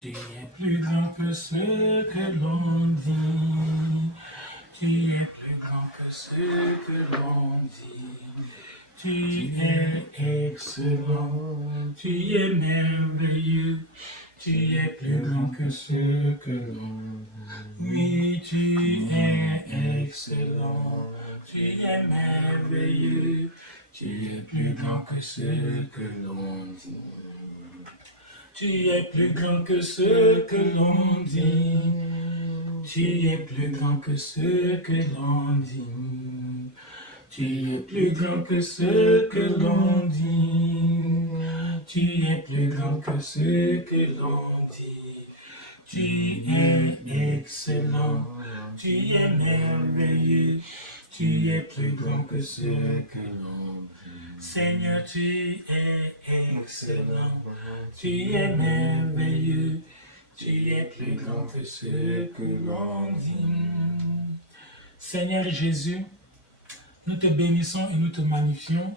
Tu es plus grand que ce que l'on dit. Tu es plus grand que ce que l'on dit. Tu es excellent. Tu es merveilleux. Tu es plus grand que ce que l'on dit. Oui, tu es excellent. Tu es merveilleux. Tu es plus grand que ce que l'on dit. Tu es plus grand que ce que l'on dit. Tu es plus grand que ce que l'on dit. Tu es plus grand que ce que l'on dit. Tu es plus grand que ce que l'on dit. Tu es excellent. Tu es merveilleux. Tu es plus grand que ce que l'on dit. Seigneur, tu es excellent, tu es merveilleux, tu es plus grand que ce que l'on dit. Seigneur Jésus, nous te bénissons et nous te magnifions.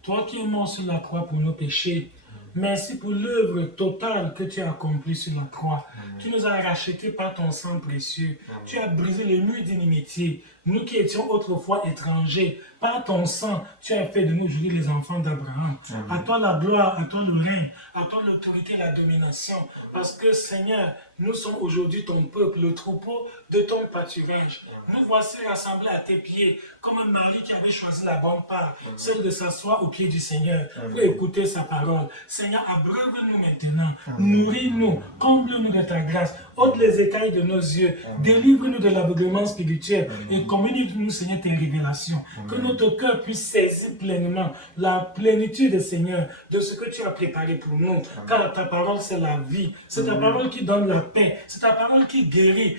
Toi qui es mort sur la croix pour nos péchés, merci pour l'œuvre totale que tu as accomplie sur la croix. Tu nous as rachetés par ton sang précieux. Tu as brisé les murs d'inimitié. Nous qui étions autrefois étrangers, par ton sang, tu as fait de nous aujourd'hui les enfants d'Abraham. À toi la gloire, à toi le règne, à toi l'autorité et la domination. Parce que Seigneur, nous sommes aujourd'hui ton peuple, le troupeau de ton pâturage. Nous voici rassemblés à tes pieds, comme un mari qui avait choisi la bonne part, celle de s'asseoir au pied du Seigneur, pour écouter sa parole. Seigneur, abreuve-nous maintenant, nourris-nous, comble-nous de ta grâce, ôte les écailles de nos yeux, délivre-nous de l'aveuglement spirituel et communique-nous, Seigneur, tes révélations. Que notre cœur puisse saisir pleinement la plénitude, Seigneur, de ce que tu as préparé pour nous. Car ta parole, c'est la vie. C'est ta parole qui donne la paix. C'est ta parole qui guérit.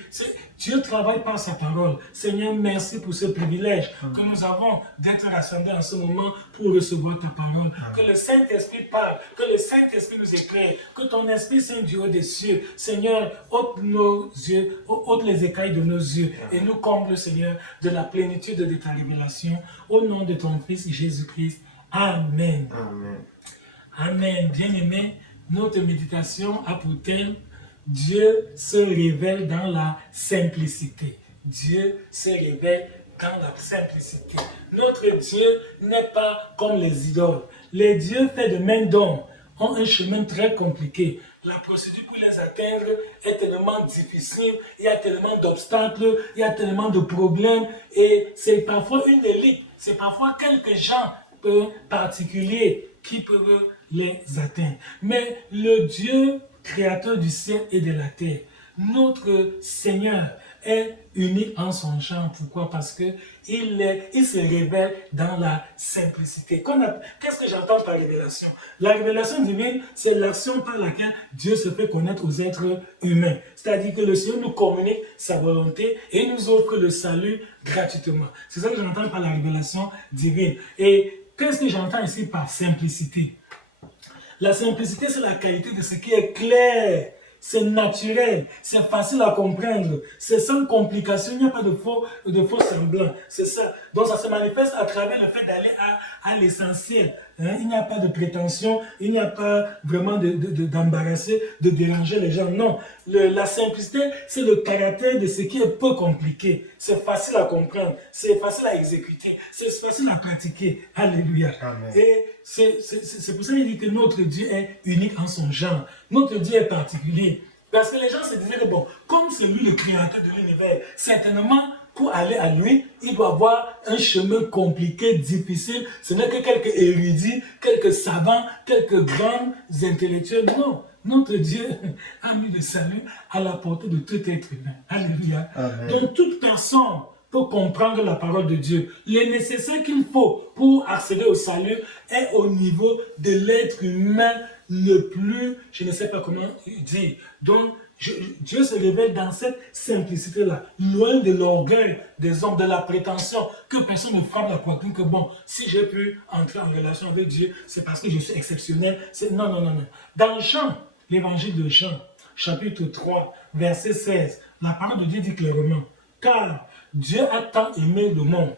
Dieu travaille par sa parole. Seigneur, merci pour ce privilège que nous avons d'être rassemblés en ce moment pour recevoir ta parole. Que le Saint-Esprit parle, que le Saint-Esprit nous éclaire, que ton Esprit Saint du haut des cieux, Seigneur, ôte nos yeux, ôte les écailles de nos yeux et nous comble, Seigneur, de la plénitude de ta révélation. Au nom de ton Fils Jésus-Christ. Amen. Amen. Amen. Bien-aimé, notre méditation a pour thème Dieu se révèle dans la simplicité. Dieu se révèle dans la simplicité. Notre Dieu n'est pas comme les idoles. Les dieux faits de main d'homme ont un chemin très compliqué. La procédure pour les atteindre est tellement difficile, il y a tellement d'obstacles, il y a tellement de problèmes et c'est parfois une élite, c'est parfois quelques gens particuliers qui peuvent les atteindre. Mais le Dieu créateur du ciel et de la terre, notre Seigneur est unique en son genre. Pourquoi? Parce que il se révèle dans la simplicité. Qu'est-ce que j'entends par révélation? La révélation divine, c'est l'action par laquelle Dieu se fait connaître aux êtres humains. C'est-à-dire que le Seigneur nous communique sa volonté et nous offre le salut gratuitement. C'est ça que j'entends par la révélation divine. Et qu'est-ce que j'entends ici par simplicité? La simplicité, c'est la qualité de ce qui est clair, c'est naturel, c'est facile à comprendre, c'est sans complication, il n'y a pas de faux semblants, c'est ça. Donc ça se manifeste à travers le fait d'aller à l'essentiel. Il n'y a pas de prétention, il n'y a pas vraiment d'embarrasser, de déranger les gens. Non, la simplicité, c'est le caractère de ce qui est peu compliqué. C'est facile à comprendre, c'est facile à exécuter, c'est facile à pratiquer. Alléluia. Amen. Et c'est pour ça qu'il dit que notre Dieu est unique en son genre. Notre Dieu est particulier. Parce que les gens se disaient que bon, comme c'est lui le créateur de l'univers, certainement, pour aller à lui, il doit avoir un chemin compliqué, difficile. Ce n'est que quelques érudits, quelques savants, quelques grands intellectuels. Non, notre Dieu a mis le salut à la portée de tout être humain. Alléluia. Amen. Donc toute personne peut comprendre la parole de Dieu. Le nécessaire qu'il faut pour accéder au salut est au niveau de l'être humain le plus, je ne sais pas comment dire. Donc, Dieu se révèle dans cette simplicité-là, loin de l'orgueil des hommes, de la prétention, que personne ne frappe la poitrine, que bon, si j'ai pu entrer en relation avec Dieu, c'est parce que je suis exceptionnel. Non, non, non, non. Dans Jean, l'évangile de Jean, chapitre 3, verset 16, la parole de Dieu dit clairement, car Dieu a tant aimé le monde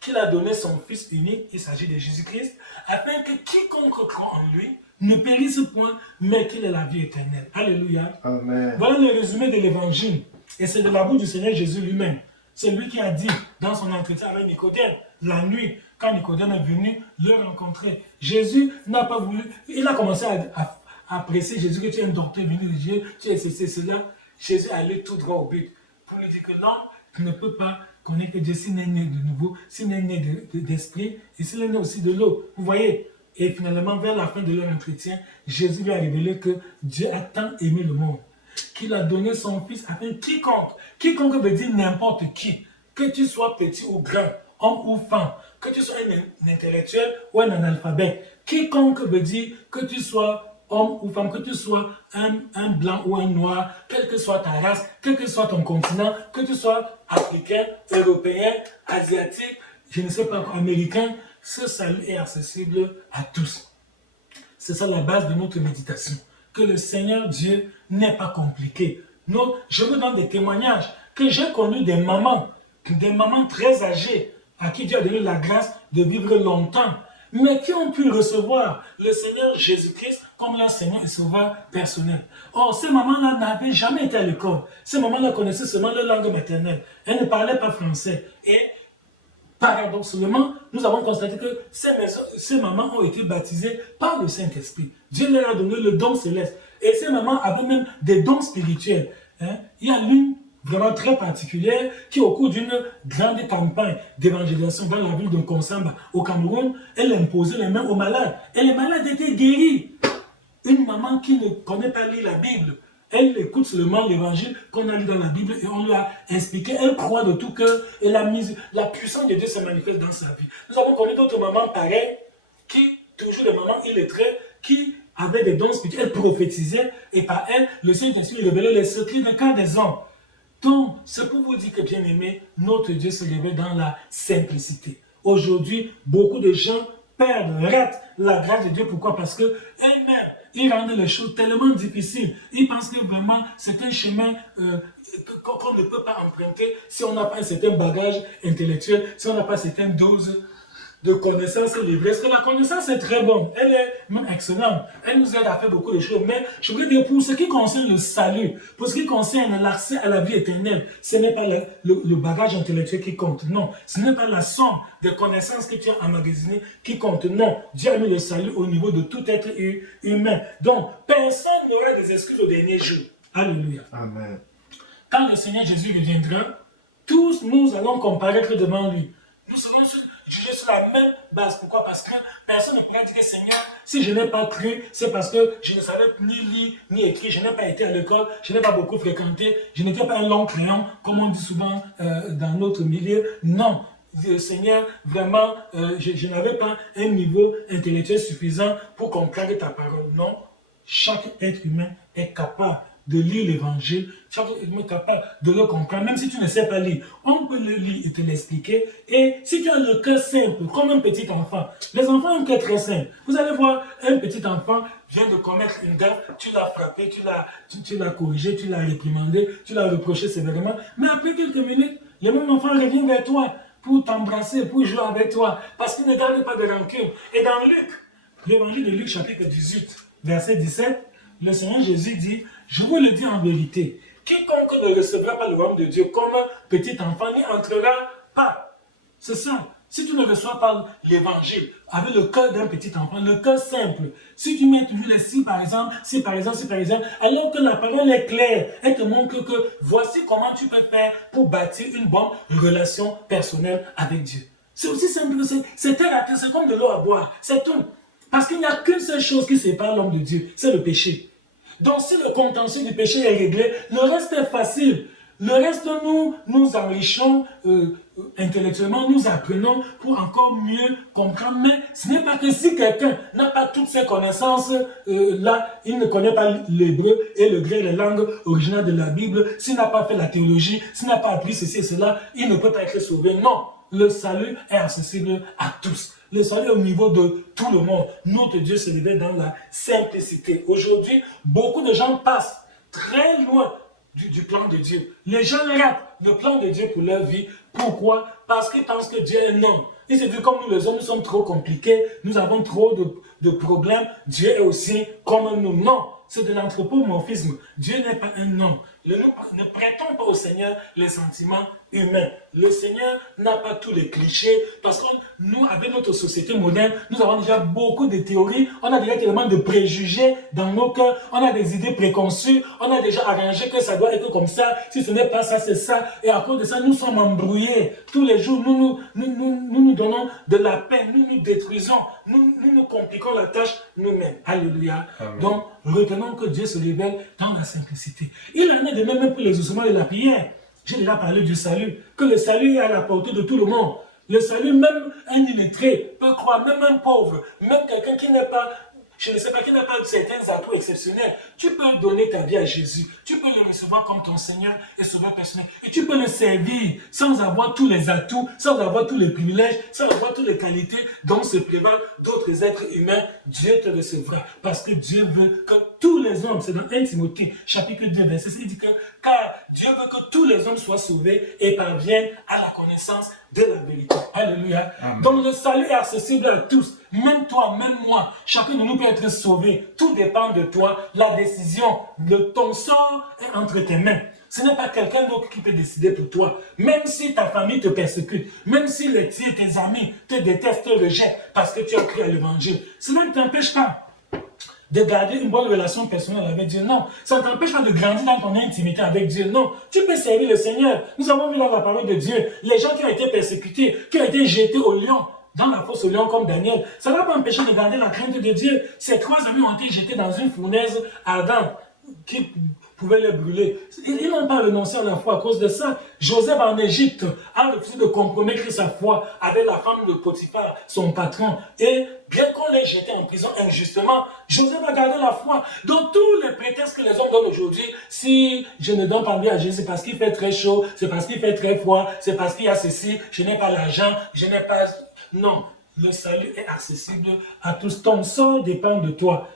qu'il a donné son Fils unique, il s'agit de Jésus-Christ, afin que quiconque croit en lui ne périsse point, mais qu'il ait la vie éternelle. Alléluia. Amen. Voilà le résumé de l'évangile. Et c'est de la bouche du Seigneur Jésus lui-même. C'est lui qui a dit dans son entretien avec Nicodème, la nuit, quand Nicodème est venu le rencontrer. Jésus n'a pas voulu, il a commencé à presser Jésus que tu es un docteur venu de Dieu, tu es cela. Jésus allait tout droit au but pour lui dire que l'homme ne peut pas connaître Dieu s'il n'est né de nouveau, s'il n'est né d'esprit et s'il est né aussi de l'eau. Vous voyez? Et finalement, vers la fin de leur entretien, Jésus lui a révélé que Dieu a tant aimé le monde qu'il a donné son fils afin quiconque veut dire n'importe qui, que tu sois petit ou grand, homme ou femme, que tu sois un intellectuel ou un analphabète, quiconque veut dire que tu sois homme ou femme, que tu sois un blanc ou un noir, quelle que soit ta race, quel que soit ton continent, que tu sois africain, européen, asiatique, je ne sais pas, américain, ce salut est accessible à tous. C'est ça la base de notre méditation. Que le Seigneur Dieu n'est pas compliqué. Non, je vous donne des témoignages que j'ai connus des mamans très âgées à qui Dieu a donné la grâce de vivre longtemps, mais qui ont pu recevoir le Seigneur Jésus-Christ comme leur Seigneur et Sauveur personnel. Or, ces mamans-là n'avaient jamais été à l'école. Ces mamans-là connaissaient seulement leur langue maternelle. Elles ne parlaient pas français. Et paradoxalement, nous avons constaté que ces mamans ont été baptisées par le Saint-Esprit. Dieu leur a donné le don céleste. Et ces mamans avaient même des dons spirituels. Il y a l'une vraiment très particulière qui, au cours d'une grande campagne d'évangélisation dans la ville de Konsamba, au Cameroun, elle imposait les mains aux malades. Et les malades étaient guéris. Une maman qui ne connaît pas lire la Bible, elle écoute seulement l'évangile qu'on a lu dans la Bible et on lui a expliqué. Elle croit de tout cœur et la puissance de Dieu se manifeste dans sa vie. Nous avons connu d'autres mamans pareilles qui, toujours des mamans illettrées, qui avaient des dons spirituels, elles prophétisaient et par elles, le Saint-Esprit révélait les secrets de cœur des hommes. Donc, c'est pour vous dire que, bien aimé, notre Dieu se révèle dans la simplicité. Aujourd'hui, beaucoup de gens ratent la grâce de Dieu. Pourquoi? Parce que eux-mêmes, ils rendent les choses tellement difficiles. Ils pensent que vraiment, c'est un chemin qu'on ne peut pas emprunter si on n'a pas un certain bagage intellectuel, si on n'a pas certaines doses de connaissances livrées. Parce que la connaissance est très bonne, elle est même excellente, elle nous aide à faire beaucoup de choses. Mais je voudrais dire, pour ce qui concerne le salut, pour ce qui concerne l'accès à la vie éternelle, ce n'est pas le bagage intellectuel qui compte, non. Ce n'est pas la somme de connaissances que tu as emmagasinées qui compte, non. Dieu a mis le salut au niveau de tout être humain. Donc, personne n'aura des excuses au dernier jour. Alléluia. Amen. Quand le Seigneur Jésus reviendra, tous nous allons comparaître devant lui. Nous serons jugés sur la même base. Pourquoi? Parce que personne ne pourra dire que Seigneur, si je n'ai pas cru, c'est parce que je ne savais ni lire ni écrire, je n'ai pas été à l'école, je n'ai pas beaucoup fréquenté, je n'étais pas un long crayon, comme on dit souvent dans notre milieu. Non, Seigneur, vraiment, je n'avais pas un niveau intellectuel suffisant pour comprendre ta parole. Non, chaque être humain est capable de lire l'évangile, chaque être humain est capable de le comprendre, même si tu ne sais pas lire. On peut le lire et te l'expliquer. Et si tu as le cœur simple, comme un petit enfant, les enfants ont un cœur très simple. Vous allez voir, un petit enfant vient de commettre une gaffe, tu l'as frappé, tu l'as corrigé, tu l'as réprimandé, tu l'as reproché sévèrement. Mais après quelques minutes, le même enfant revient vers toi pour t'embrasser, pour jouer avec toi, parce qu'il ne garde pas de rancune. Et dans Luc, l'évangile de Luc chapitre 18, verset 17, le Seigneur Jésus dit: je vous le dis en vérité, quiconque ne recevra pas le royaume de Dieu comme un petit enfant n'y entrera pas. C'est ça. Si tu ne reçois pas l'évangile avec le cœur d'un petit enfant, le cœur simple, si tu mets toujours les si par exemple, alors que la parole est claire, elle te montre que voici comment tu peux faire pour bâtir une bonne relation personnelle avec Dieu. C'est aussi simple que c'est terre à terre, c'est comme de l'eau à boire, c'est tout. Parce qu'il n'y a qu'une seule chose qui sépare l'homme de Dieu, c'est le péché. Donc si le contentieux du péché est réglé, le reste est facile. Le reste, nous enrichons intellectuellement, nous apprenons pour encore mieux comprendre. Mais ce n'est pas que si quelqu'un n'a pas toutes ces connaissances, là, il ne connaît pas l'hébreu et le grec, les langues originales de la Bible, s'il n'a pas fait la théologie, s'il n'a pas appris ceci et cela, il ne peut pas être sauvé. Non, le salut est accessible à tous. Le salut est au niveau de tout le monde. Notre Dieu se révèle dans la simplicité. Aujourd'hui, beaucoup de gens passent très loin du plan de Dieu. Les gens ratent le plan de Dieu pour leur vie. Pourquoi? Parce qu'ils pensent que Dieu est un homme. Ils se disent, comme nous les hommes, nous sommes trop compliqués, nous avons trop de problèmes, Dieu est aussi comme nous. Non, c'est de l'anthropomorphisme. Dieu n'est pas un homme. Ne prêtons pas au Seigneur les sentiments humains. Le Seigneur n'a pas tous les clichés parce que nous, avec notre société moderne, nous avons déjà beaucoup de théories, on a déjà tellement de préjugés dans nos cœurs, on a des idées préconçues, on a déjà arrangé que ça doit être comme ça, si ce n'est pas ça, c'est ça. Et à cause de ça, nous sommes embrouillés. Tous les jours, nous donnons de la peine, nous nous détruisons, nous compliquons la tâche nous-mêmes. Alléluia. Amen. Donc, retenons que Dieu se révèle dans la simplicité. Il en est de même pour l'exaucement de la prière. J'ai déjà parlé du salut, que le salut est à la portée de tout le monde. Le salut, même un illettré peut croire, même un pauvre, même quelqu'un qui n'est pas, je ne sais pas, qui n'a pas certains atouts exceptionnels. Tu peux donner ta vie à Jésus. Tu peux le recevoir comme ton Seigneur et Sauveur personnel. Et tu peux le servir sans avoir tous les atouts, sans avoir tous les privilèges, sans avoir toutes les qualités dont se prévalent d'autres êtres humains. Dieu te recevra. Parce que Dieu veut que tous les hommes, c'est dans 1 Timothée, chapitre 2, verset 6, il dit que, car Dieu veut que tous les hommes soient sauvés et parviennent à la connaissance de la vérité. Alléluia. Amen. Donc le salut est accessible à tous. Même toi, même moi, chacun de nous peut être sauvé. Tout dépend de toi. La décision de ton sort est entre tes mains. Ce n'est pas quelqu'un d'autre qui peut décider pour toi. Même si ta famille te persécute, même si les tiens, tes amis te détestent, te rejettent parce que tu as cru à l'évangile, cela ne t'empêche pas de garder une bonne relation personnelle avec Dieu. Non, ça ne t'empêche pas de grandir dans ton intimité avec Dieu. Non, tu peux servir le Seigneur. Nous avons vu dans la parole de Dieu, les gens qui ont été persécutés, qui ont été jetés au lion, dans la fosse au lion comme Daniel, ça ne va pas empêcher de garder la crainte de Dieu. Ces 3 amis ont été jetés dans une fournaise ardente qui pouvait les brûler. Ils n'ont pas renoncé à la foi à cause de ça. Joseph en Égypte a refusé de compromettre sa foi avec la femme de Potiphar, son patron. Et bien qu'on l'ait jeté en prison injustement, Joseph a gardé la foi. Donc tous les prétextes que les hommes donnent aujourd'hui, si je ne donne pas bien à Jésus, c'est parce qu'il fait très chaud, c'est parce qu'il fait très froid, c'est parce qu'il y a ceci, je n'ai pas l'argent, je n'ai pas... Non, le salut est accessible à tous. Ton sort dépend de toi.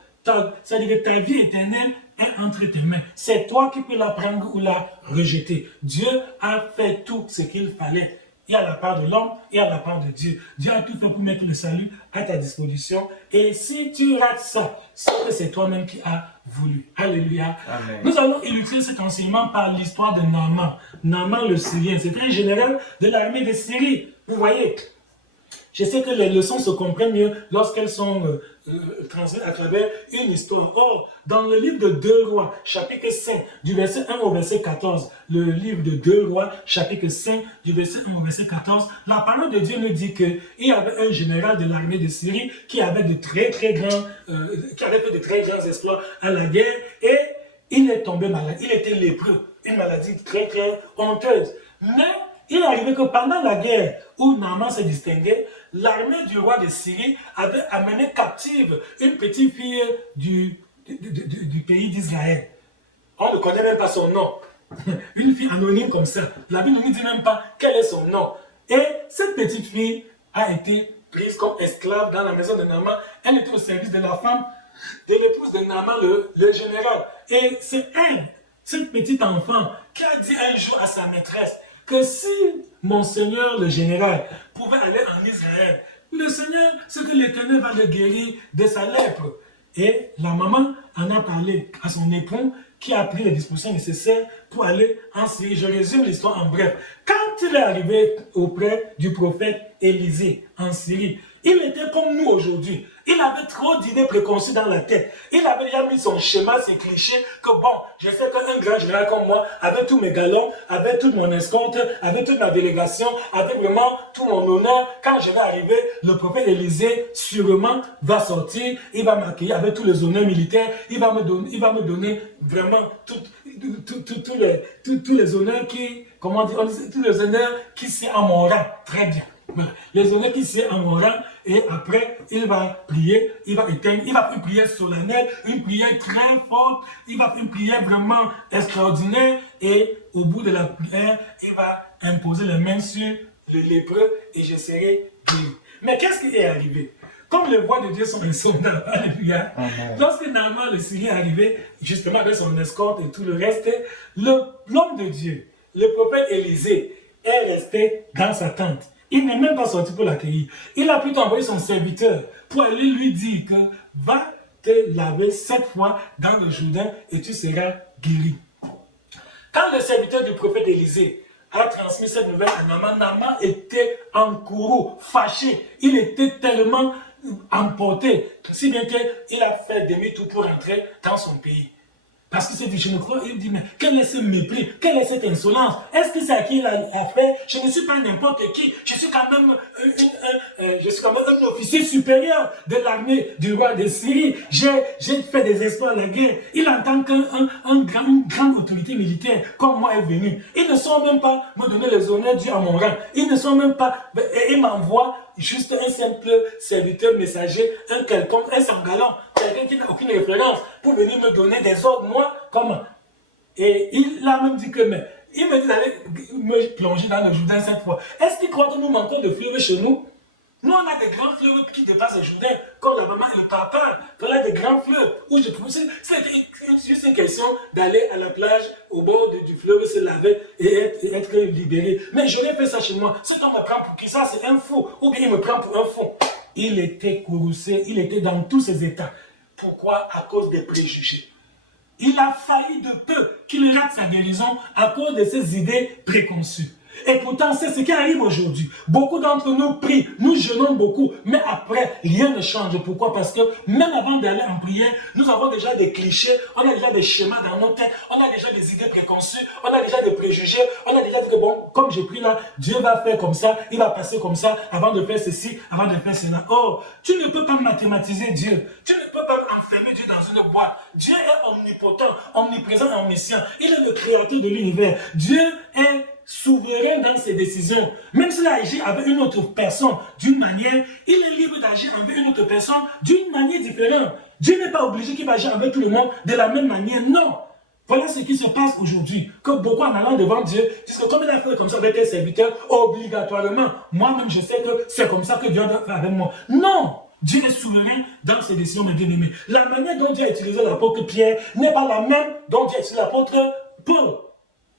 C'est-à-dire que ta vie éternelle est entre tes mains. C'est toi qui peux la prendre ou la rejeter. Dieu a fait tout ce qu'il fallait. Il y a la part de l'homme, il y a la part de Dieu. Dieu a tout fait pour mettre le salut à ta disposition. Et si tu rates ça, c'est toi-même qui as voulu. Alléluia. Amen. Nous allons illustrer cet enseignement par l'histoire de Naaman. Naaman le Syrien, c'est un général de l'armée de Syrie. Vous voyez, je sais que les leçons se comprennent mieux lorsqu'elles sont transmises à travers une histoire. Or, dans le livre de 2 Rois, chapitre 5, du verset 1 au verset 14, le livre de 2 Rois, chapitre 5, du verset 1 au verset 14, la parole de Dieu nous dit qu'il y avait un général de l'armée de Syrie qui avait fait de très grands exploits à la guerre et il est tombé malade. Il était lépreux, une maladie très honteuse. Mais il est arrivé que pendant la guerre où Naaman se distinguait, l'armée du roi de Syrie avait amené captive une petite fille du pays d'Israël. On ne connaît même pas son nom. Une fille anonyme comme ça. La Bible ne nous dit même pas quel est son nom. Et cette petite fille a été prise comme esclave dans la maison de Naaman. Elle était au service de la femme de l'épouse de Naaman, le général. Et c'est elle, cette petite enfant, qui a dit un jour à sa maîtresse que si mon Seigneur le général pouvait aller en Israël, le Seigneur, c'est que l'Éternel va le guérir de sa lèpre. Et la maman en a parlé à son époux qui a pris les dispositions nécessaires pour aller en Syrie. Je résume l'histoire en bref. Quand il est arrivé auprès du prophète Élisée en Syrie, il était comme nous aujourd'hui. Il avait trop d'idées préconçues dans la tête. Il avait déjà mis son schéma, ses clichés, que bon, je sais qu'un grand général comme moi, avec tous mes galons, avec toute mon escorte, avec toute ma délégation, avec vraiment tout mon honneur, quand je vais arriver, le prophète Élisée, sûrement, va sortir, il va m'accueillir avec tous les honneurs militaires, il va me donner vraiment tous les honneurs qui, comment dire, tous les honneurs qui sont à mon rang. Très bien. Les honneurs qui sont en mon rang, et après, il va prier, il va éteindre, il va faire une prière solennelle, une prière très forte, il va faire une prière vraiment extraordinaire, et au bout de la prière, il va imposer les mains sur le lépreux, et je serai guéri. Mais qu'est-ce qui est arrivé? Comme les voies de Dieu sont insondables, alléluia. Lorsque Naaman le Syrien est arrivé, justement avec son escorte et tout le reste, l'homme de Dieu, le prophète Élisée, est resté dans sa tente. Il n'est même pas sorti pour l'accueillir. Il a plutôt envoyé son serviteur pour aller lui dire que va te laver 7 fois dans le Jourdain et tu seras guéri. Quand le serviteur du prophète Élisée a transmis cette nouvelle à Naaman, Naaman était en courroux, fâché. Il était tellement emporté, si bien qu'il a fait demi-tour pour rentrer dans son pays. Parce qu'il s'est dit, je ne crois, il dit, mais quel est ce mépris, quelle est cette insolence? Est-ce que c'est à qui il a affaire? Je ne suis pas n'importe qui, je suis quand même un officier supérieur de l'armée du roi de Syrie. J'ai fait des exploits à la guerre. Il entend une grande autorité militaire comme moi est venu. Ils ne sont même pas me donner les honneurs dus à mon rang. Ils ne sont même pas, et ils m'envoient juste un simple serviteur messager, un sangalant, quelqu'un qui n'a aucune référence pour venir me donner des ordres, moi, comment? Et il a même dit que, mais, il me dit d'aller me plonger dans le Jourdain 7 fois. Est-ce qu'il croit que nous manquons de fleuves chez nous? Nous, on a des grands fleuves qui dépassent le Jourdain, comme la maman et le papa. On a des grands fleuves où je trouve c'est juste une question d'aller à la plage, au bord du fleuve, se laver et être libéré. Mais j'aurais fait ça chez moi. Cet homme me prend pour qui? Ça, c'est un fou. Ou bien il me prend pour un fou. Il était courroucé, il était dans tous ses états. Pourquoi? À cause des préjugés. Il a failli de peu qu'il rate sa guérison à cause de ses idées préconçues. Et pourtant, c'est ce qui arrive aujourd'hui. Beaucoup d'entre nous prient, nous jeûnons beaucoup, mais après, rien ne change. Pourquoi? Parce que même avant d'aller en prière, nous avons déjà des clichés, on a déjà des schémas dans nos têtes, on a déjà des idées préconçues, on a déjà des préjugés, on a déjà dit que bon, comme j'ai pris là, Dieu va faire comme ça, il va passer comme ça, avant de faire ceci, avant de faire cela. Oh, tu ne peux pas mathématiser Dieu. Tu ne peux pas enfermer Dieu dans une boîte. Dieu est omnipotent, omniprésent et omniscient. Il est le créateur de l'univers. Dieu est souverain dans ses décisions. Même s'il agit avec une autre personne d'une manière, il est libre d'agir avec une autre personne d'une manière différente. Dieu n'est pas obligé qu'il va agir avec tout le monde de la même manière. Non. Voilà ce qui se passe aujourd'hui. Que beaucoup en allant devant Dieu disent que comme il a fait comme ça avec tes serviteurs, obligatoirement, moi-même je sais que c'est comme ça que Dieu doit faire avec moi. Non. Dieu est souverain dans ses décisions, mes bien-aimés. La manière dont Dieu a utilisé l'apôtre Pierre n'est pas la même dont Dieu a utilisé l'apôtre Paul.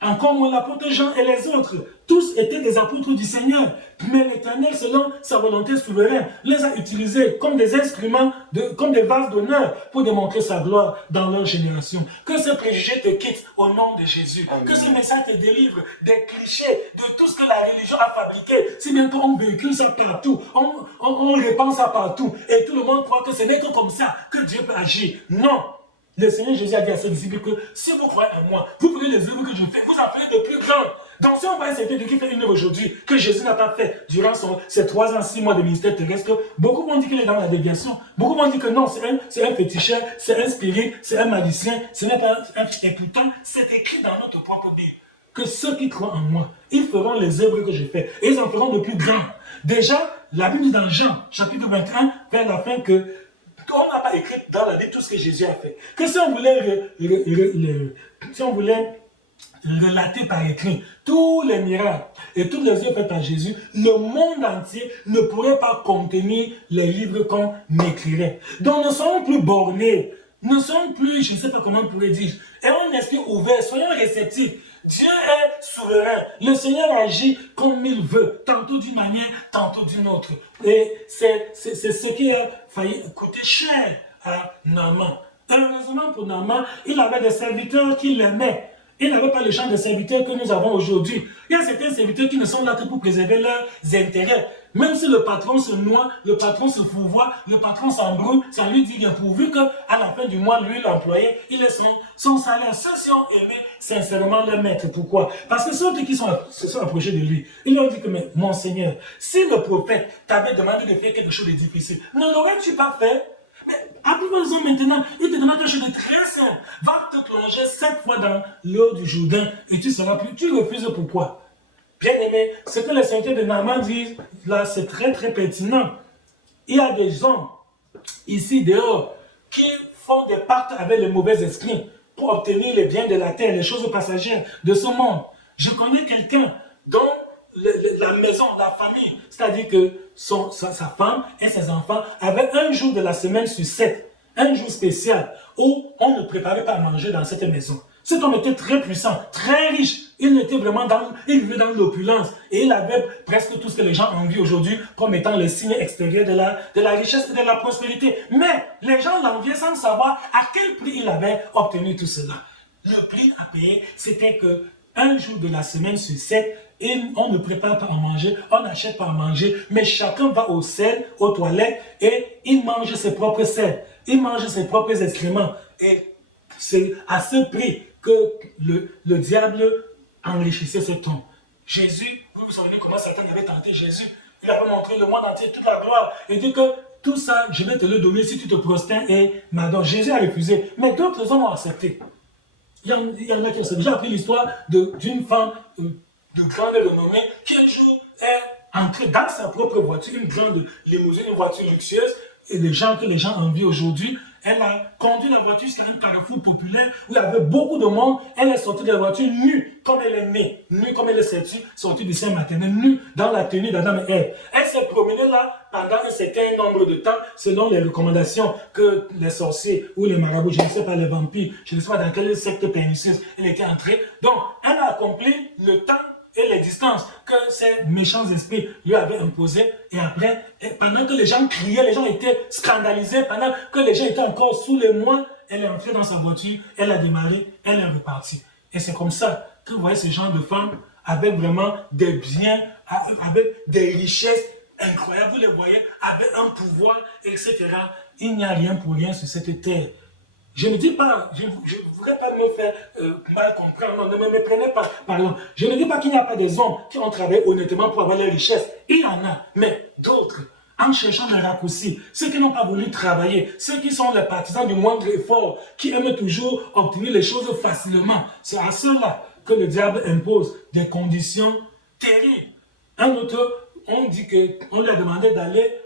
Encore moins l'apôtre Jean et les autres. Tous étaient des apôtres du Seigneur. Mais l'Éternel, selon sa volonté souveraine, les a utilisés comme des instruments, comme des vases d'honneur pour démontrer sa gloire dans leur génération. Que ce préjugé te quitte au nom de Jésus. Amen. Que ce message te délivre des clichés, de tout ce que la religion a fabriqué. Si bien qu'on véhicule ça partout, on répand ça partout. Et tout le monde croit que ce n'est que comme ça que Dieu peut agir. Non. Le Seigneur Jésus a dit à ses disciples que si vous croyez en moi, vous ferez les œuvres que je fais, vous en ferez de plus grandes. Donc si on va essayer de qui fait une œuvre aujourd'hui que Jésus n'a pas fait durant ses 3 ans, 6 mois de ministère terrestre, beaucoup vont dire qu'il est dans la déviation. Beaucoup vont dire que non, c'est un féticheur, c'est un spirit, c'est un magicien, ce n'est pas un... Et pourtant, c'est écrit dans notre propre Bible que ceux qui croient en moi, ils feront les œuvres que je fais. Et ils en feront de plus grandes. Déjà, la Bible dit dans Jean, chapitre 21, vers la fin que on n'a pas écrit dans la Bible tout ce que Jésus a fait. Que si on voulait relater par écrit tous les miracles et toutes les œuvres faites par Jésus, le monde entier ne pourrait pas contenir les livres qu'on écrirait. Donc, ne soyons plus bornés, ne sommes plus, je ne sais pas comment on pourrait dire, et un esprit ouvert, soyons réceptifs. Dieu est souverain. Le Seigneur agit comme il veut, tantôt d'une manière, tantôt d'une autre. Et c'est ce qui a failli coûter cher à Naaman. Heureusement pour Naaman, il avait des serviteurs qui l'aimaient. Il n'avait pas le genre de serviteurs que nous avons aujourd'hui. Il y a certains serviteurs qui ne sont là que pour préserver leurs intérêts. Même si le patron se noie, le patron se fourvoie, le patron s'embrouille, ça lui dit bien pourvu qu'à la fin du mois, lui, l'employé, il ait son salaire. Ceux-ci ont aimé sincèrement leur maître. Pourquoi? Parce que ceux qui se sont approchés de lui, ils lui ont dit que, mais mon Seigneur, si le prophète t'avait demandé de faire quelque chose de difficile, ne l'aurais-tu pas fait? Mais appliquons-en maintenant, il te demande quelque chose de très simple. Va te plonger 7 fois dans l'eau du Jourdain et tu seras plus. Tu refuses pourquoi? Bien aimé, ce que les saints de Naaman disent, là, c'est très très pertinent. Il y a des hommes, ici dehors, qui font des pactes avec les mauvais esprits pour obtenir les biens de la terre, les choses passagères de ce monde. Je connais quelqu'un dont la maison, la famille, c'est-à-dire que sa femme et ses enfants avaient un jour de la semaine sur 7, un jour spécial, où on ne préparait pas à manger dans cette maison. Cet homme était très puissant, très riche. Il vivait dans l'opulence et il avait presque tout ce que les gens envient aujourd'hui comme étant le signe extérieur de la richesse et de la prospérité. Mais les gens l'enviaient sans savoir à quel prix il avait obtenu tout cela. Le prix à payer, c'était que un jour de la semaine sur 7, on ne prépare pas à manger, on n'achète pas à manger, mais chacun va au sel, aux toilettes, et il mange ses propres sels, il mange ses propres excréments. Et c'est à ce prix que le diable enrichissait cet homme. Jésus, vous vous souvenez comment Satan avait tenté Jésus? Il avait montré le monde entier toute la gloire. Il dit que tout ça, je vais te le donner si tu te prosternes et m'adores. Jésus a refusé, mais d'autres hommes ont accepté. Il y en a qui ont déjà appris l'histoire d'une femme de grande renommée qui un jour est entrée dans sa propre voiture, une grande limousine, une voiture luxueuse, et les gens que les gens envient aujourd'hui. Elle a conduit la voiture jusqu'à un carrefour populaire où il y avait beaucoup de monde. Elle est sortie de la voiture nue, comme elle est née, nue comme elle est sortie du sein maternel, nue dans la tenue d'Adam et Ève. Elle s'est promenée là pendant un certain nombre de temps, selon les recommandations que les sorciers ou les marabouts, je ne sais pas, les vampires, je ne sais pas dans quelle secte pernicieuse elle était entrée. Donc, elle a accompli le temps et les distances que ces méchants esprits lui avaient imposées. Et après, pendant que les gens criaient, les gens étaient scandalisés, pendant que les gens étaient encore sous les mois, elle est entrée dans sa voiture, elle a démarré, elle est repartie. Et c'est comme ça que vous voyez ce genre de femmes avec vraiment des biens, avec des richesses incroyables, vous les voyez, avec un pouvoir, etc. Il n'y a rien pour rien sur cette terre. Je ne dis pas, je ne voudrais pas me faire mal comprendre, non, ne me méprenez pas. Pardon. Je ne dis pas qu'il n'y a pas des hommes qui ont travaillé honnêtement pour avoir les richesses. Il y en a, mais d'autres, en cherchant des raccourcis, ceux qui n'ont pas voulu travailler, ceux qui sont les partisans du moindre effort, qui aiment toujours obtenir les choses facilement, c'est à ceux-là que le diable impose des conditions terribles. Un autre, on dit qu'on lui a demandé d'aller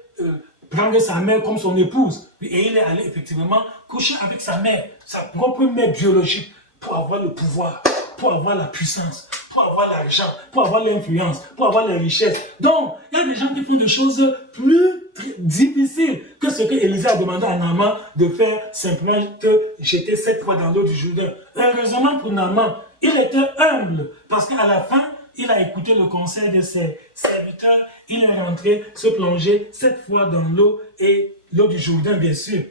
prendre sa mère comme son épouse. Et il est allé effectivement coucher avec sa mère, sa propre mère biologique, pour avoir le pouvoir, pour avoir la puissance, pour avoir l'argent, pour avoir l'influence, pour avoir les richesses. Donc, il y a des gens qui font des choses plus difficiles que ce que Élisée a demandé à Naaman de faire, simplement de jeter 7 fois dans l'eau du Jourdain. Heureusement pour Naaman, il était humble, parce qu'à la fin, il a écouté le conseil de ses serviteurs, il est rentré se plonger 7 fois dans l'eau, et l'eau du Jourdain, bien sûr.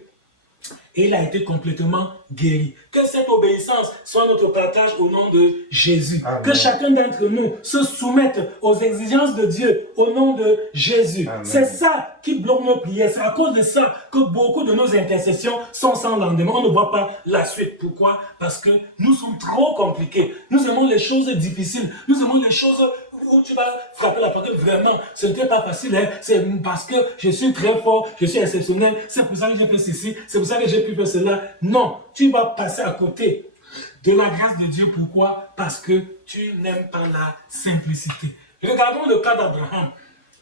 Et il a été complètement guéri. Que cette obéissance soit notre partage au nom de Jésus. Amen. Que chacun d'entre nous se soumette aux exigences de Dieu au nom de Jésus. C'est ça qui bloque nos prières. C'est à cause de ça que beaucoup de nos intercessions sont sans lendemain. On ne voit pas la suite. Pourquoi? Parce que nous sommes trop compliqués. Nous aimons les choses difficiles. Nous aimons les choses où tu vas frapper la porte. Vraiment, ce n'était pas facile. Hein? C'est parce que je suis très fort, je suis exceptionnel. C'est pour ça que j'ai fait ceci, c'est pour ça que j'ai pu faire cela. Non, tu vas passer à côté de la grâce de Dieu. Pourquoi? Parce que tu n'aimes pas la simplicité. Regardons le cas d'Abraham.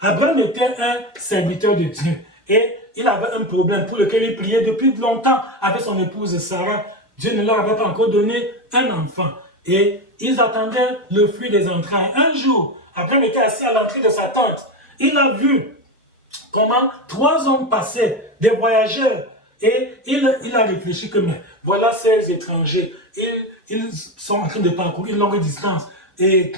Abraham était un serviteur de Dieu. Et il avait un problème pour lequel il priait depuis longtemps avec son épouse Sarah. Dieu ne leur avait pas encore donné un enfant. Et ils attendaient le fruit des entrailles. Un jour, Abraham était assis à l'entrée de sa tente. Il a vu comment 3 hommes passaient, des voyageurs. Et il a réfléchi que, mais voilà 16 étrangers. Ils sont en train de parcourir une longue distance. Et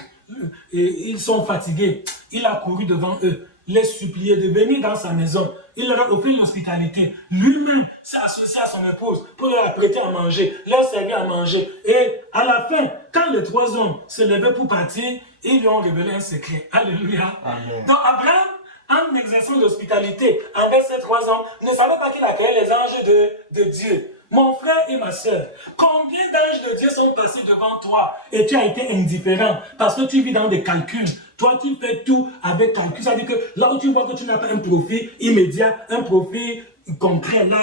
ils sont fatigués. Il a couru devant eux, les supplier de venir dans sa maison. Il leur a offert l'hospitalité. Lui-même s'est associé à son épouse pour leur apprêter à manger, leur servir à manger. Et à la fin, quand les 3 hommes se levaient pour partir, ils lui ont révélé un secret. Alléluia. Amen. Donc Abraham, en exerçant l'hospitalité envers ces 3 hommes, ne savait pas qu'il accueillait les anges de Dieu. Mon frère et ma soeur, combien d'anges de Dieu sont passés devant toi et tu as été indifférent parce que tu vis dans des calculs. Toi, tu fais tout avec calcul. Ça veut dire que là où tu vois que tu n'as pas un profit immédiat, un profit concret, là.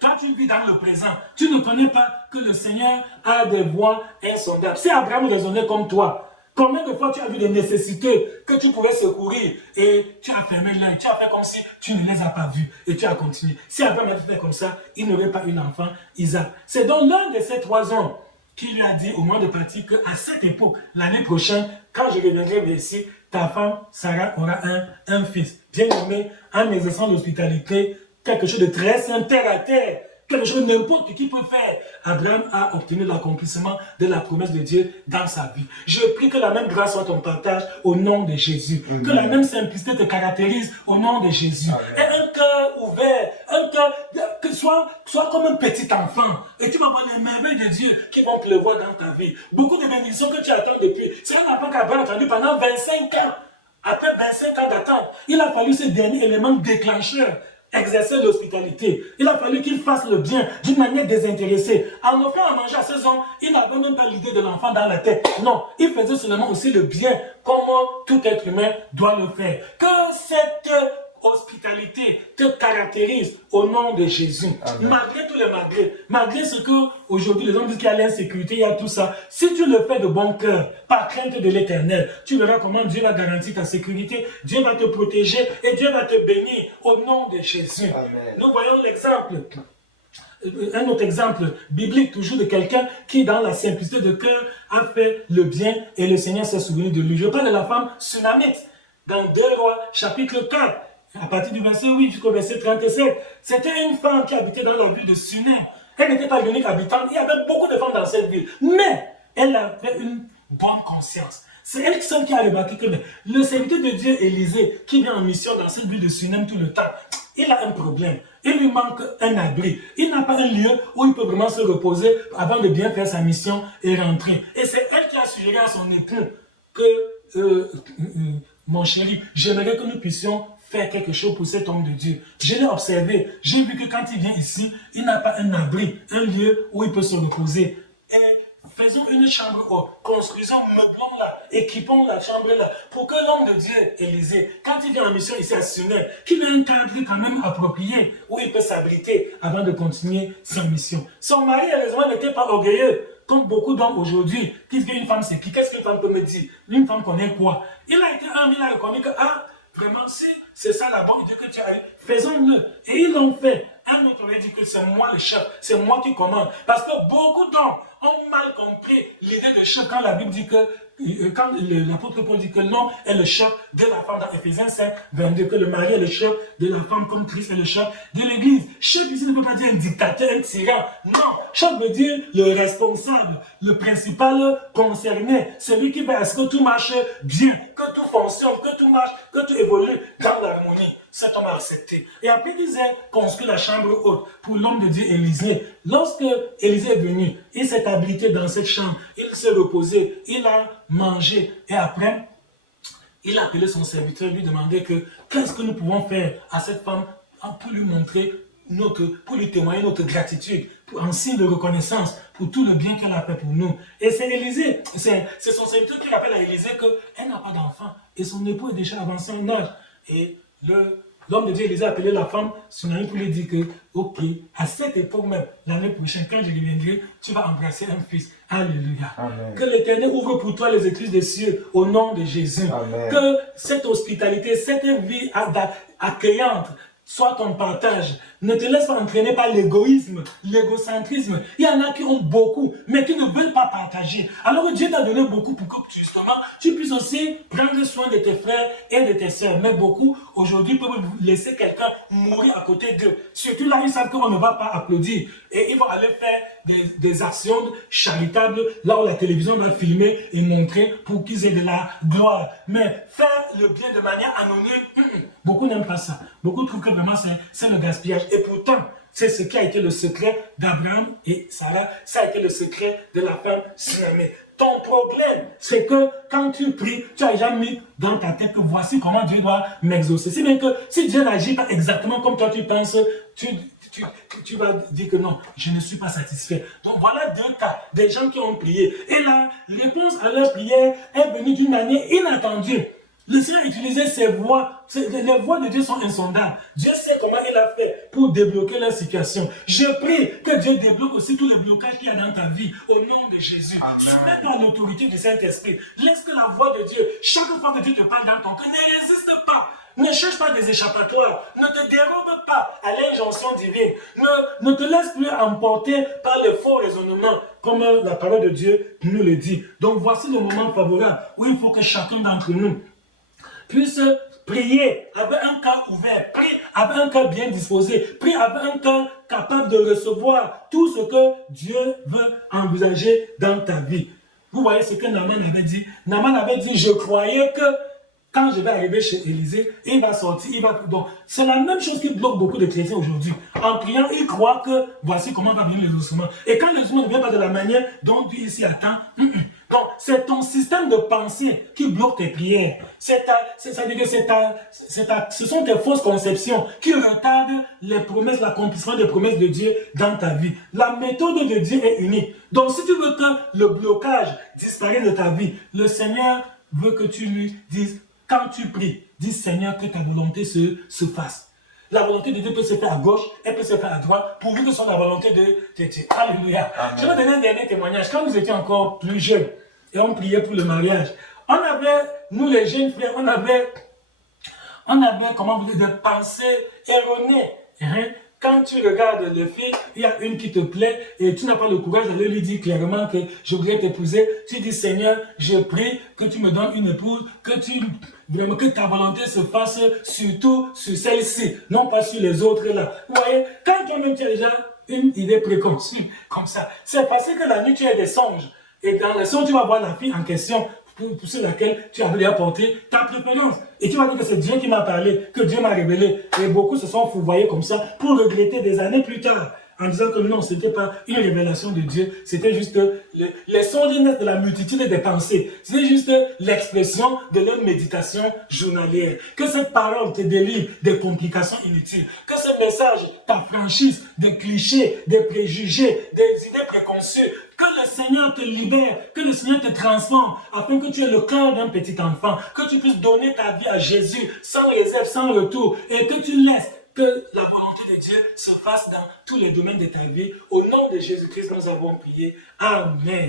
Toi, tu vis dans le présent. Tu ne connais pas que le Seigneur a des voies insondables. Si Abraham raisonnait comme toi, combien de fois tu as vu des nécessités que tu pouvais secourir et tu as fermé l'œil, tu as fait comme si tu ne les as pas vues et tu as continué. Si Abraham avait fait comme ça, il n'aurait pas eu l'enfant Isaac. C'est donc l'un de ces 3 hommes qui lui a dit au moment de partir qu'à cette époque, l'année prochaine, quand je reviendrai ici, ta femme Sarah aura un fils. Bien nommé, en exerçant l'hospitalité, quelque chose de très sain, terre à terre. quelque chose, n'importe qui peut faire. Abraham a obtenu l'accomplissement de la promesse de Dieu dans sa vie. Je prie que la même grâce soit ton partage au nom de Jésus. Que la même simplicité te caractérise au nom de Jésus. Et un cœur ouvert, un cœur que soit comme un petit enfant. Et tu vas voir les merveilles de Dieu qui vont pleuvoir dans ta vie. Beaucoup de bénédictions que tu attends depuis. C'est un enfant qu'Abraham a attendu pendant 25 ans. Après 25 ans d'attente, il a fallu ce dernier élément déclencheur. Exercer l'hospitalité. Il a fallu qu'il fasse le bien d'une manière désintéressée. En offrant à manger à ses hommes, il n'avait même pas l'idée de l'enfant dans la tête. Non, il faisait seulement aussi le bien, comme tout être humain doit le faire. Que cette hospitalité te caractérise au nom de Jésus. Amen. Malgré tous les malgré ce que aujourd'hui les gens disent qu'il y a l'insécurité, il y a tout ça. Si tu le fais de bon cœur, par crainte de l'Éternel, tu verras comment Dieu va garantir ta sécurité, Dieu va te protéger et Dieu va te bénir au nom de Jésus. Amen. Nous voyons l'exemple. Un autre exemple biblique toujours de quelqu'un qui dans la simplicité de cœur a fait le bien et le Seigneur s'est souvenu de lui. Je parle de la femme Sunamite dans 2 Rois chapitre 4. À partir du verset 8 jusqu'au verset 37, c'était une femme qui habitait dans la ville de Sunem. Elle n'était pas l'unique habitante, il y avait beaucoup de femmes dans cette ville. Mais elle avait une bonne conscience. C'est elle seule qui a remarqué que le serviteur de Dieu, Élisée, qui vient en mission dans cette ville de Sunem tout le temps, il a un problème. Il lui manque un abri. Il n'a pas un lieu où il peut vraiment se reposer avant de bien faire sa mission et rentrer. Et c'est elle qui a suggéré à son époux que, mon chéri, j'aimerais que nous puissions faire quelque chose pour cet homme de Dieu. Je l'ai observé. J'ai vu que quand il vient ici, il n'a pas un abri, un lieu où il peut se reposer. Et faisons une chambre haute, construisons, meublons-la, équipons la chambre-là, pour que l'homme de Dieu, Élisée, quand il vient en mission ici à Sunem, qu'il ait un cadre quand même approprié, où il peut s'abriter avant de continuer sa mission. Son mari, heureusement, n'était pas orgueilleux, comme beaucoup d'hommes aujourd'hui, qui disent qu'une femme c'est qui, qu'est-ce qu'une femme peut me dire? Une femme connaît quoi? Il a été humble, il a reconnu que, vraiment, si c'est ça la bonne idée que tu as eu, faisons-le. Et ils l'ont fait. Un autre aurait dit que c'est moi le chef, c'est moi qui commande. Parce que beaucoup d'hommes ont mal compris l'idée de chef quand la Bible dit que, quand l'apôtre Paul dit que l'homme est le chef de la femme dans Ephésiens 5, 22, que le mari est le chef de la femme comme Christ est le chef de l'église. Chef ici ne veut pas dire un dictateur, un tyran. Non, chef veut dire le responsable, le principal concerné, celui qui va à ce que tout marche bien, que tout fonctionne, que tout marche, que tout évolue dans l'harmonie. Cet homme a accepté. Et après, il disait construire la chambre haute pour l'homme de Dieu Élisée. Lorsque Élisée est venu, il s'est abrité dans cette chambre, il s'est reposé, il a mangé. Et après, il a appelé son serviteur, lui demander qu'est-ce que nous pouvons faire à cette femme pour lui montrer pour lui témoigner notre gratitude, en signe de reconnaissance pour tout le bien qu'elle a fait pour nous. Et c'est Élisée, c'est son serviteur qui rappelle à Élisée qu'elle n'a pas d'enfant et son époux est déjà avancé en âge. Et l'homme de Dieu, Élisée, a appelé la femme Sunamite pour lui dire que, ok, à cette époque même, l'année prochaine, quand je reviendrai, tu vas embrasser un fils. Alléluia. Amen. Que l'Éternel ouvre pour toi les écluses des cieux au nom de Jésus. Amen. Que cette hospitalité, cette vie accueillante, soit ton partage. Ne te laisse pas entraîner par l'égoïsme, l'égocentrisme. Il y en a qui ont beaucoup, mais qui ne veulent pas partager. Alors Dieu t'a donné beaucoup pour que justement, tu puisses aussi prendre soin de tes frères et de tes sœurs. Mais beaucoup, aujourd'hui, peuvent laisser quelqu'un mourir à côté d'eux. Surtout là, ils savent qu'on ne va pas applaudir. Et ils vont aller faire des actions charitables, là où la télévision va filmer et montrer pour qu'ils aient de la gloire. Mais faire le bien de manière anonyme, beaucoup n'aiment pas ça. Beaucoup trouvent que vraiment c'est le gaspillage. Et pourtant, c'est ce qui a été le secret d'Abraham et Sarah. Ça a été le secret de la femme Sunamite. Ton problème, c'est que quand tu pries, tu as déjà mis dans ta tête que voici comment Dieu doit m'exaucer. C'est bien que si Dieu n'agit pas exactement comme toi tu penses, tu vas dire que non, je ne suis pas satisfait. Donc voilà deux cas, des gens qui ont prié. Et la réponse à leur prière est venue d'une manière inattendue. Le Seigneur a utilisé ses voies. Les voies de Dieu sont insondables. Dieu sait comment il a fait pour débloquer la situation. Je prie que Dieu débloque aussi tous les blocages qu'il y a dans ta vie au nom de Jésus. Mets-toi à l'autorité du Saint-Esprit. Laisse que la voix de Dieu, chaque fois que Dieu te parle dans ton cœur, ne résiste pas. Ne cherche pas des échappatoires. Ne te dérobe pas à l'injonction divine. Ne te laisse plus emporter par les faux raisonnements, comme la parole de Dieu nous le dit. Donc voici le moment favorable où il faut que chacun d'entre nous puisse priez avec un cœur ouvert, priez avec un cœur bien disposé, priez avec un cœur capable de recevoir tout ce que Dieu veut envisager dans ta vie. Vous voyez ce que Naaman avait dit. Naaman avait dit, je croyais que quand je vais arriver chez Élisée, il va sortir, il va... Donc, c'est la même chose qui bloque beaucoup de chrétiens aujourd'hui. En priant, ils croient que voici comment va venir l'exaucement. Et quand l'exaucement ne vient pas de la manière dont Dieu s'y attend, donc c'est ton système de pensée qui bloque tes prières. C'est-à-dire que ce sont tes fausses conceptions qui retardent les promesses, l'accomplissement des promesses de Dieu dans ta vie. La méthode de Dieu est unique. Donc si tu veux que le blocage disparaisse de ta vie, le Seigneur veut que tu lui dises, quand tu pries, dis Seigneur que ta volonté se fasse. La volonté de Dieu peut se faire à gauche, elle peut se faire à droite, pourvu que ce soit la volonté de Dieu. Alléluia. Amen. Je vais donner un dernier témoignage. Quand nous étions encore plus jeunes et on priait pour le mariage, on avait, nous les jeunes frères, on avait comment vous dire, des pensées erronées. Quand tu regardes les filles, il y a une qui te plaît et tu n'as pas le courage d'aller lui dire clairement que je voudrais t'épouser. Tu dis Seigneur, je prie que tu me donnes une épouse, que ta volonté se fasse surtout sur celle-ci, non pas sur les autres là. Vous voyez, quand toi-même tu as déjà une idée préconçue comme ça, c'est parce que la nuit tu as des songes. Et dans les songes, tu vas voir la fille en question sur laquelle tu as voulu apporter ta préférence. Et tu vas dire que c'est Dieu qui m'a parlé, que Dieu m'a révélé. Et beaucoup se sont fourvoyés comme ça pour regretter des années plus tard, en disant que non, ce n'était pas une révélation de Dieu, c'était juste les songes naissent de la multitude des pensées. C'était juste l'expression de leur méditation journalière. Que cette parole te délivre des complications inutiles. Que ce message t'affranchisse des clichés, des préjugés, des idées préconçues. Que le Seigneur te libère, que le Seigneur te transforme, afin que tu aies le cœur d'un petit enfant, que tu puisses donner ta vie à Jésus sans réserve, sans retour, et que tu laisses que la volonté de Dieu se fasse dans tous les domaines de ta vie. Au nom de Jésus-Christ, nous avons prié. Amen.